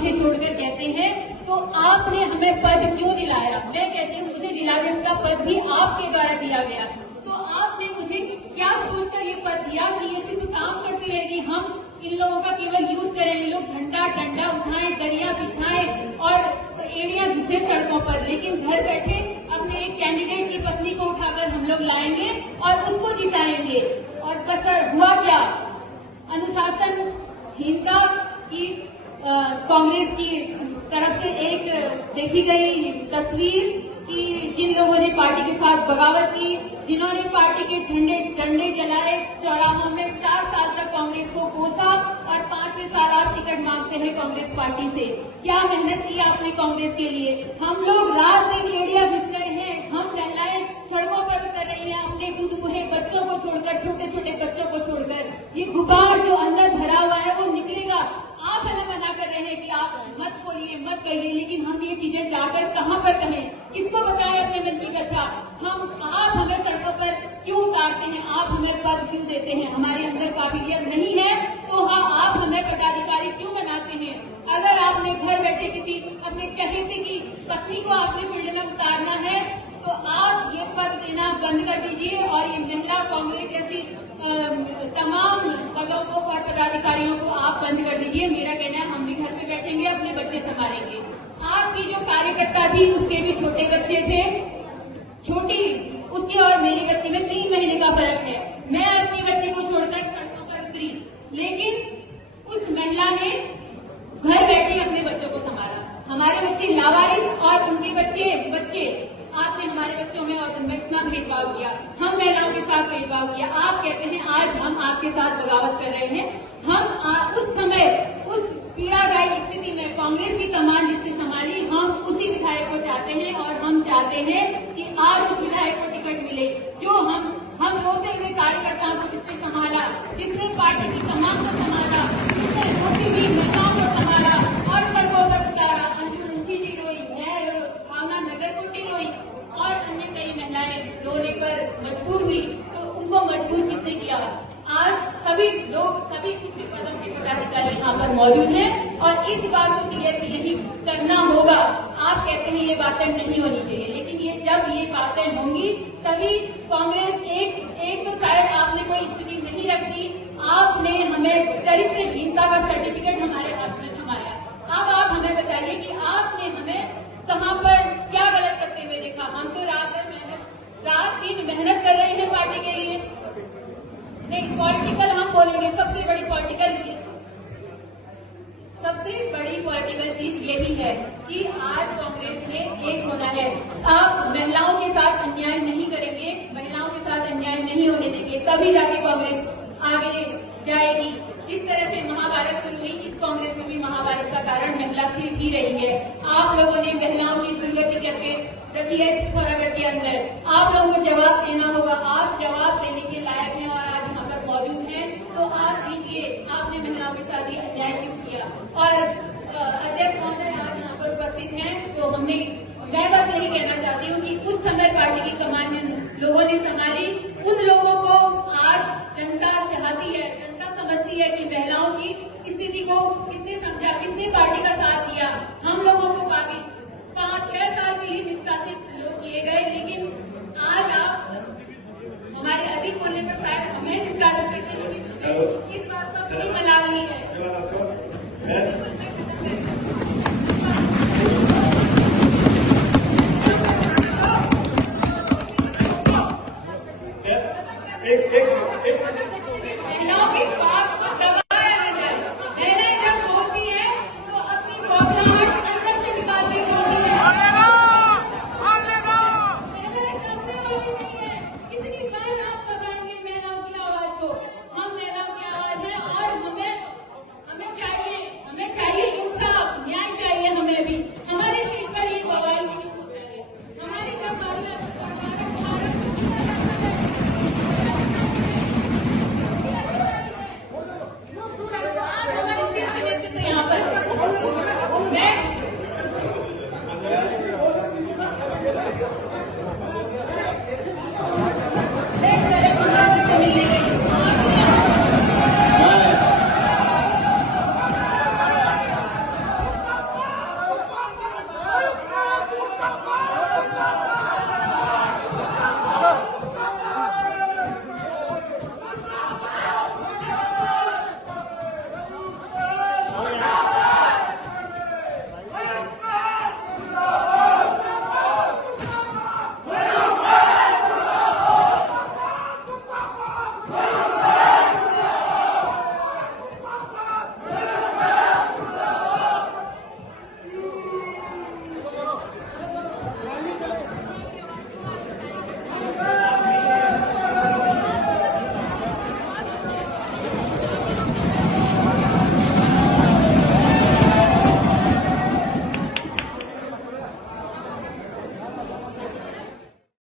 पीछे छोड़कर कहते हैं तो आपने हमें पद क्यों दिलाया? मैं कहती हूँ मुझे जिलाध्यक्ष का पद भी आपके द्वारा दिया गया, तो आपने मुझे क्या सोचकर ये पद दिया कि ये सिर्फ काम करती रहेगी, हम इन लोगों का केवल यूज करें, ये लोग झंडा डंडा उठाएं, दरिया बिछाएं और एड़ियां घुसे सड़कों पर, लेकिन घर बैठे अपने एक कैंडिडेट की पत्नी को उठाकर हम लोग लाएंगे और उसको जिताएंगे। और कसर हुआ क्या? अनुशासनहीनता की कांग्रेस की तरफ से एक देखी गई तस्वीर कि जिन लोगों ने पार्टी के साथ बगावत की, जिन्होंने पार्टी के झंडे जलाए चौराहों में, 4 साल तक कांग्रेस को कोसा और 5वें साल आप टिकट मांगते हैं कांग्रेस पार्टी से। क्या मेहनत की आपने कांग्रेस के लिए? हम लोग रात दिन एड़िया घिस रहे हैं, हम महिलाएं सड़कों पर उतर रही हैं अपने दूध बुहे बच्चों को छोड़कर, छोटे छोटे बच्चों को छोड़कर। ये गुबार जो अंदर भरा हुआ है वो निकलेगा। आप हमें मना कर रहे हैं कि आप मत बोलिए, मत कहिए, लेकिन हम ये चीजें जाकर कहाँ पर कहें, किसको बताएं अपने मन की कथा? आप हमें सड़कों पर क्यों उतारते हैं? आप हमें पद क्यों देते हैं? हमारे अंदर काबिलियत नहीं है तो हाँ, आप हमें पदाधिकारी क्यों बनाते हैं? अगर आपने घर बैठे किसी अपने चहेते की पत्नी को आपने फील्ड में उतारना है तो आप ये पद देना बंद कर दीजिए और ये महिला कांग्रेस जैसी तमाम पदों को और पदाधिकारियों को आप बंद कर दीजिए। मेरा कहना है हम भी घर पे बैठेंगे, अपने बच्चे संभालेंगे। आपकी जो कार्यकर्ता थी उसके भी छोटे बच्चे थे, छोटी उसके और मेरे बच्चे में 3 महीने का फर्क है। मैं अपनी बच्ची को छोड़कर सड़कों पर उतरी, लेकिन उस महिला ने घर बैठे अपने बच्चों को संभाला। हमारे बच्चे लावारिस और उनके बच्चे आपने हमारे बच्चों में और उनमें इतना भेदभाव किया, हम महिलाओं के साथ भेदभाव किया। आप कहते हैं आज हम आपके साथ बगावत कर रहे हैं। हम उस समय उस पीड़ादायी स्थिति में कांग्रेस की कमान जिसने संभाली, हम उसी विधायक को चाहते हैं और हम चाहते हैं कि आज उस विधायक को टिकट मिले जो हम रोते हुए कार्यकर्ताओं को जिसने संभाला, जिसने पार्टी की कमान को संभाला, जिसने रोती हुई महिलाओं को संभाला और सड़कों पर उतारा। अंजुमन जी रोई, मैं भावना नगर कुटी रोई और अन्य कई महिलाएं रोने पर मजबूर हुई, तो उनको मजबूर किसने किया? आज सभी लोग, सभी उच्च पदों के पदाधिकारी यहाँ पर मौजूद हैं और इस बात को क्लियर यही करना होगा। आप कहते हैं ये बातें नहीं होनी चाहिए, लेकिन जब ये बातें होंगी तभी कांग्रेस एक तो शायद आपने कोई स्थिति नहीं रखी, आपने हमें चरित्रहीनता का सर्टिफिकेट हमारे हाथ में थमाया। अब आप हमें बताइए कि आपने हमें कहाँ पर क्या गलत करते हुए देखा? हम तो रात दिन मेहनत कर रहे हैं पार्टी के लिए। नहीं, पॉलिटिकल हम बोलेंगे, सबसे बड़ी पॉलिटिकल चीज यही है कि आज कांग्रेस में एक होना है। आप महिलाओं के साथ अन्याय नहीं करेंगे, महिलाओं के साथ अन्याय नहीं होने देंगे, तभी जाके कांग्रेस आगे जाएगी। जिस तरह से महाभारत शुरू हुई, इस कांग्रेस में भी महाभारत का कारण महिला सिर्फ ही रही है। आप लोगों ने महिलाओं की दुर्गति करके रखी है पिथौरागढ़ के अंदर। आप लोगों को जवाब देना होगा, आप जवाब देने के लायक हैं और आज यहाँ पर मौजूद हैं, तो आप दीजिए आपने महिलाओं के साथ ये अन्याय क्यों किया? और अध्यक्ष महोदय आज यहाँ पर उपस्थित हैं, तो मैं बस यही कहना चाहती हूँ कि उस समय पार्टी की कमान लोगों ने संभाली